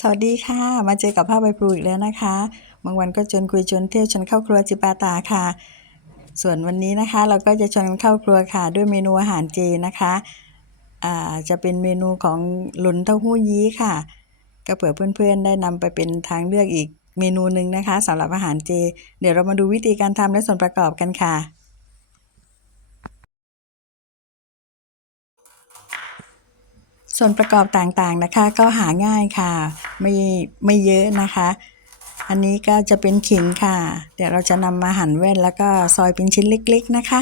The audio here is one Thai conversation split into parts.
สวัสดีค่ะ มาเจอกับภาพใบพลูอีกแล้วนะคะ บางวันก็ชวนคุยชวนเที่ยวชวนเข้าครัวจิปาตาค่ะ ส่วนวันนี้นะคะ เราก็จะชวนกันเข้าครัวค่ะ ด้วยเมนูอาหารเจนะคะอ่าจะเป็นเมนูของหลุนเต้าหู้ยี้ค่ะ ก็เผื่อเพื่อนๆได้นำไปเป็นทางเลือกอีกเมนูหนึ่งนะคะสำหรับอาหารเจ เดี๋ยวเรามาดูวิธีการทำและส่วนประกอบกันค่ะส่วนประกอบต่างๆนะคะก็หาง่ายค่ะ ไม่ไม่เยอะนะคะ อันนี้ก็จะเป็นขิงค่ะ เดี๋ยวเราจะนำมาหั่นแว่นแล้วก็ซอยเป็นชิ้นเล็ก ๆ นะคะ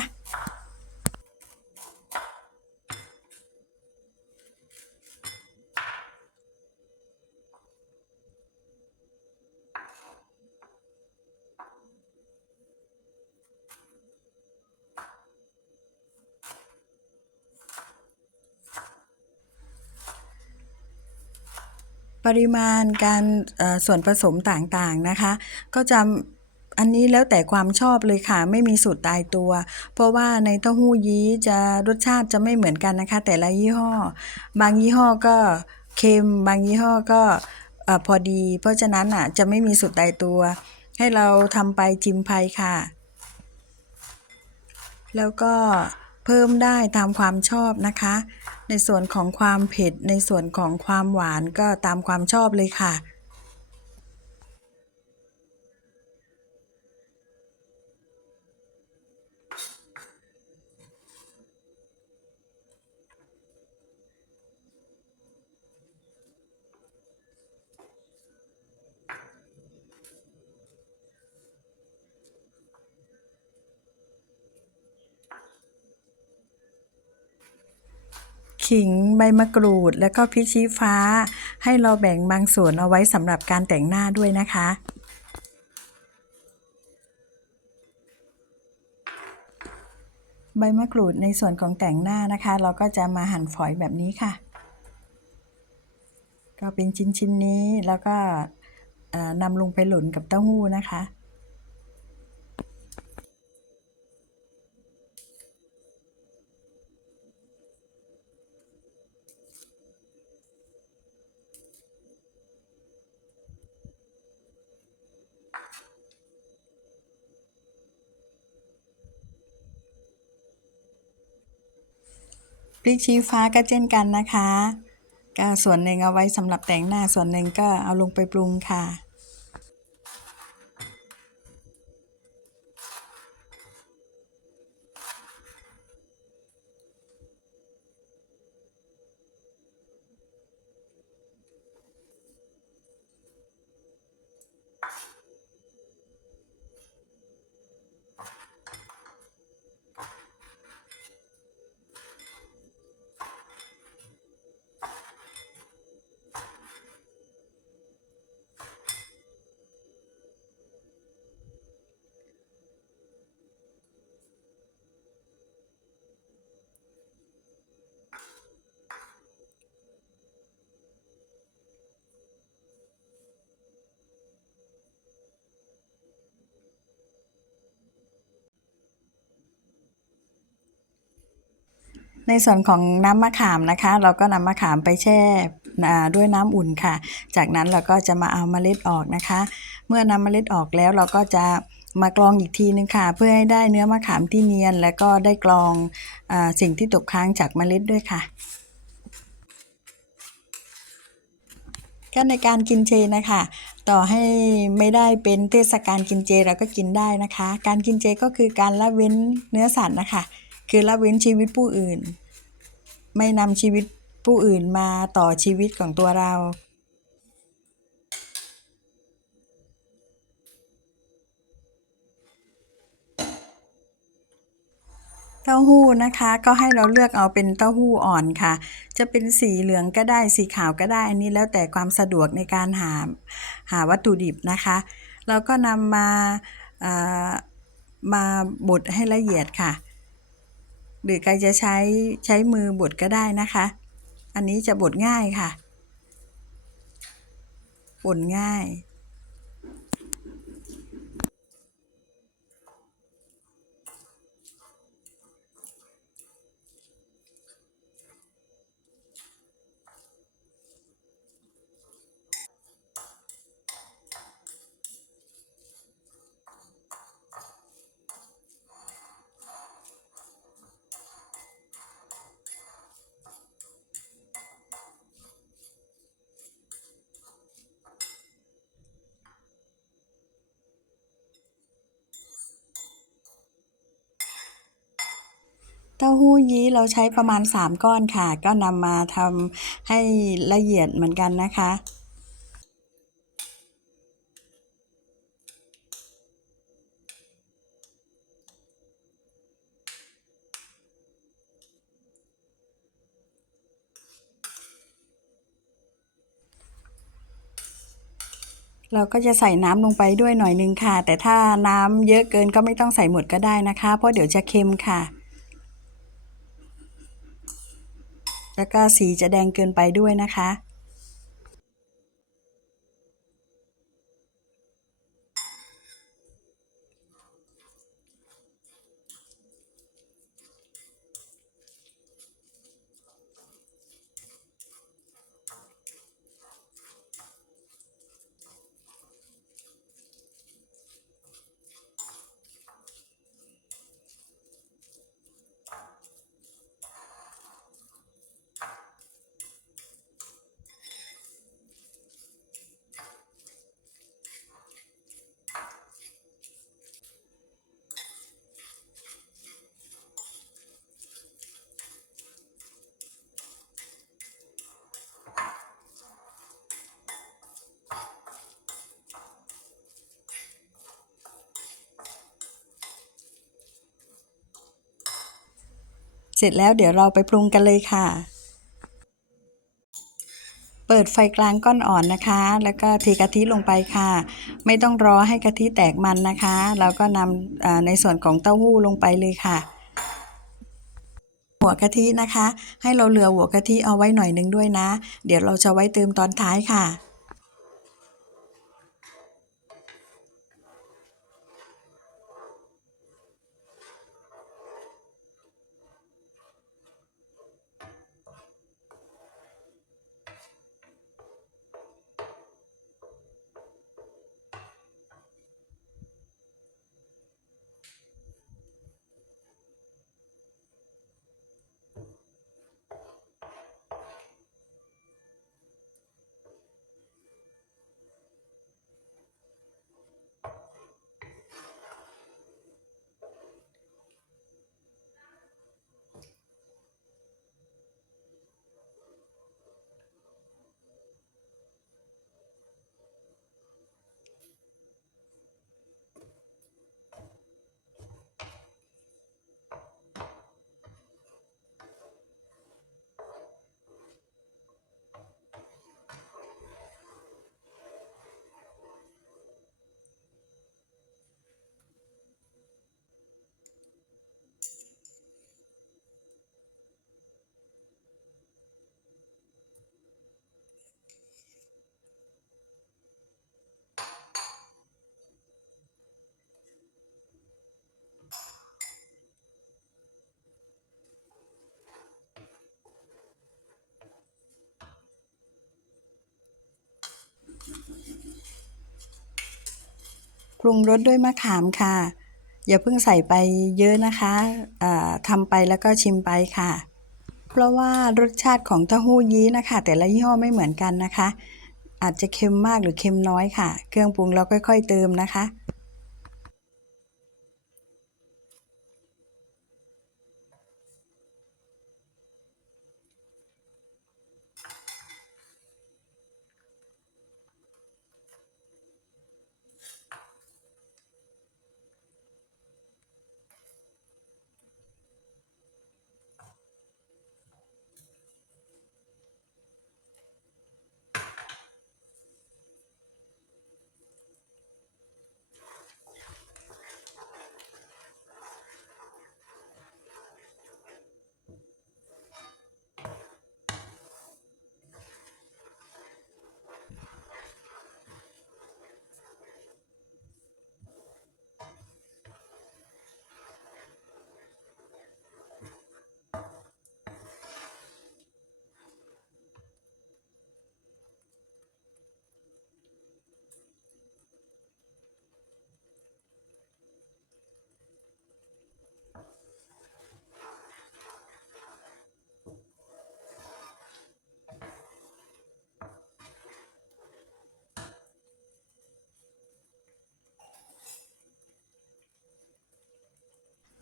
ปริมาณการส่วนผสมต่างๆนะคะ ก็จะอันนี้แล้วแต่ความชอบเลยค่ะ ไม่มีสูตรตายตัว เพราะว่าในเต้าหู้ยี้จะรสชาติจะไม่เหมือนกันนะคะ แต่ละยี่ห้อ บางยี่ห้อก็เค็ม บางยี่ห้อก็อพอดี เพราะฉะนั้นอะจะไม่มีสูตรตายตัว ให้เราทำไปชิมไปค่ะ แล้วก็เพิ่มได้ตามความชอบนะคะ ในส่วนของความเผ็ดในส่วนของความหวานก็ตามความชอบเลยค่ะ ขิง ใบมะกรูด แล้วก็พริกชี้ฟ้า ให้เราแบ่งบางส่วนเอาไว้สำหรับการแต่งหน้าด้วยนะคะ ใบมะกรูดในส่วนของแต่งหน้านะคะ เราก็จะมาหั่นฝอยแบบนี้ค่ะ ก็เป็นชิ้นๆนี้แล้วก็นำลงไปหล่นกับเต้าหู้นะคะ พริกชี้ฟ้าก็เช่นกันนะคะ ก็ส่วนหนึ่งเอาไว้สำหรับแต่งหน้าส่วนหนึ่งก็เอาลงไปปรุงค่ะ ในส่วนของน้ำมะขามนะคะ เราก็นำมะขามไปแช่ด้วยน้ำอุ่นค่ะ จากนั้นเราก็จะมาเอาเมล็ดออกนะคะ เมื่อนำเมล็ดออกแล้วเราก็จะมากรองอีกทีนึงค่ะ เพื่อให้ได้เนื้อมะขามที่เนียน แล้วก็ได้กรองอสิ่งที่ตกค้างจากเมล็ดด้วยค่ะก็ในการกินเจนะคะ ต่อให้ไม่ได้เป็นเทศกาลกินเจเราก็กินได้นะคะ การกินเจก็คือการละเว้นเนื้อสัตว์นะคะ คือละเว้นชีวิตผู้อื่น ไม่นำชีวิตผู้อื่นมาต่อชีวิตของตัวเรา เต้าหู้นะคะ ก็ให้เราเลือกเอาเป็นเต้าหู้อ่อนค่ะ จะเป็นสีเหลืองก็ได้สีขาวก็ได้อันนี้แล้วแต่ความสะดวกในการหาหาวัตถุดิบนะคะ เราก็นำมามาบดให้ละเอียดค่ะ หรือใครจะใช้ใช้มือบดก็ได้นะคะ อันนี้จะบดง่ายค่ะบดง่าย เต้าหู้ยี้เราใช้ประมาณ 3 ก้อนค่ะ ก็นำมาทำให้ละเอียดเหมือนกันนะคะเราก็จะใส่น้ำลงไปด้วยหน่อยนึงค่ะ แต่ถ้าน้ำเยอะเกินก็ไม่ต้องใส่หมดก็ได้นะคะ เพราะเดี๋ยวจะเค็มค่ะ แล้วก็สีจะแดงเกินไปด้วยนะคะ เสร็จแล้วเดี๋ยวเราไปปรุงกันเลยค่ะ เปิดไฟกลางก้อนอ่อนนะคะ แล้วก็เทกะทิลงไปค่ะ ไม่ต้องรอให้กะทิแตกมันนะคะ เราก็นำในส่วนของเต้าหู้ลงไปเลยค่ะ หัวกะทินะคะ ให้เราเหลือหัวกะทิเอาไว้หน่อยนึงด้วยนะ เดี๋ยวเราจะไว้เติมตอนท้ายค่ะ รุงรสด้วยมะขามค่ะ อย่าเพิ่งใส่ไปเยอะนะคะอ่าทำไปแล้วก็ชิมไปค่ะ เพราะว่ารสชาติของเต้าหู้ยี้นะคะ แต่ละยี่ห้อไม่เหมือนกันนะคะ อาจจะเค็มมากหรือเค็มน้อยค่ะ เครื่องปรุงเราค่อย ๆ เติมนะคะ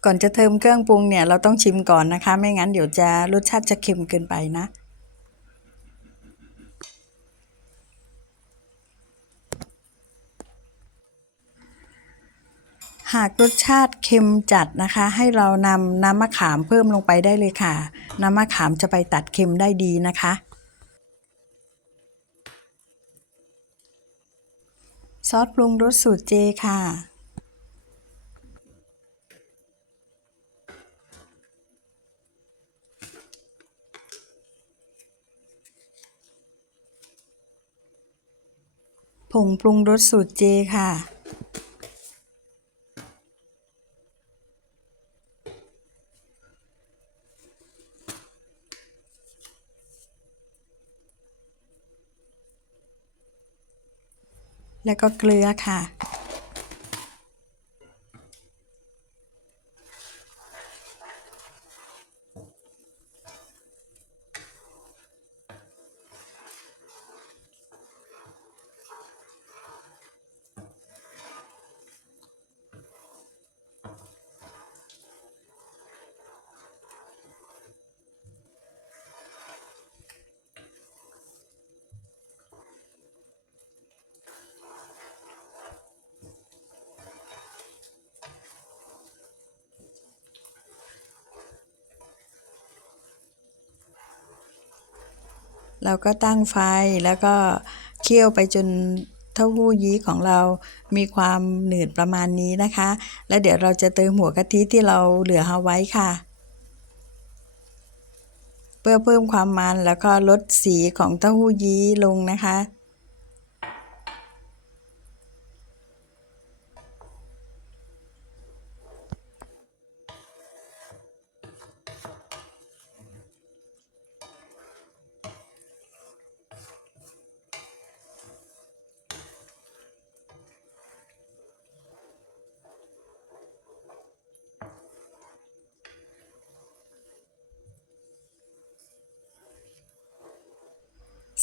ก่อนจะเติมเครื่องปรุงเนี่ยเราต้องชิมก่อนนะคะ ไม่งั้นเดี๋ยวจะรสชาติจะเค็มเกินไปนะ หากรสชาติเค็มจัดนะคะ ให้เรานำน้ำมะขามเพิ่มลงไปได้เลยค่ะ น้ำมะขามจะไปตัดเค็มได้ดีนะคะซอสปรุงรสสูตรเจค่ะ ผงปรุงรสสูตรเจค่ะ แล้วก็เกลือค่ะ เราก็ตั้งไฟแล้วก็เคี่ยวไปจนเต้าหู้ยี้ของเรามีความหนืดประมาณนี้นะคะ แล้วเดี๋ยวเราจะเติมหัวกะทิที่เราเหลือเอาไว้ค่ะ เพื่อเพิ่มความมันแล้วก็ลดสีของเต้าหู้ยี้ลงนะคะ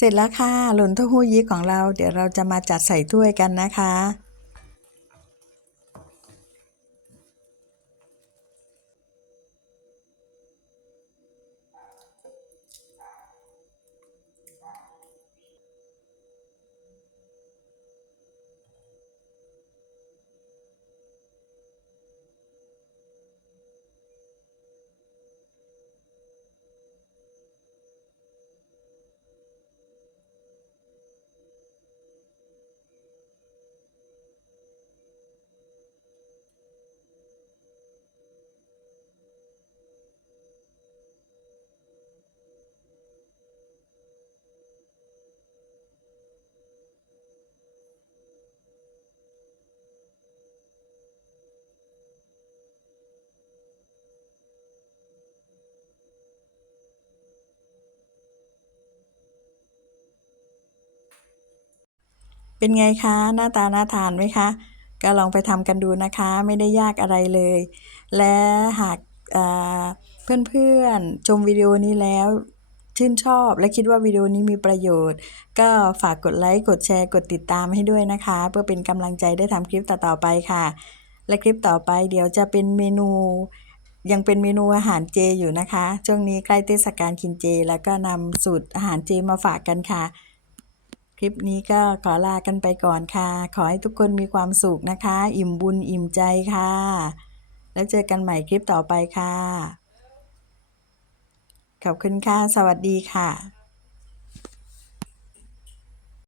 เสร็จแล้วค่ะหล่นเต้าหู้ยี้ของเรา เดี๋ยวเราจะมาจัดใส่ถ้วยกันนะคะ เป็นไงคะ หน้าตาน่าทานไหมคะ ก็ลองไปทำกันดูนะคะ ไม่ได้ยากอะไรเลย และหากเพื่อนๆ ชมวิดีโอนี้แล้วชื่นชอบและคิดว่าวิดีโอนี้มีประโยชน์ ก็ฝากกดไลค์ กดแชร์ กดติดตามให้ด้วยนะคะ เพื่อเป็นกำลังใจได้ทำคลิปต่อๆไปค่ะ และคลิปต่อไปเดี๋ยวจะเป็นเมนู ยังเป็นเมนูอาหารเจอยู่นะคะ ช่วงนี้ใกล้เทศกาลกินเจ แล้วก็นำสูตรอาหารเจมาฝากกันค่ะ คลิปนี้ก็ขอลากันไปก่อนค่ะ ขอให้ทุกคนมีความสุขนะคะ อิ่มบุญอิ่มใจค่ะ แล้วเจอกันใหม่คลิปต่อไปค่ะ ขอบคุณค่ะ สวัสดีค่ะ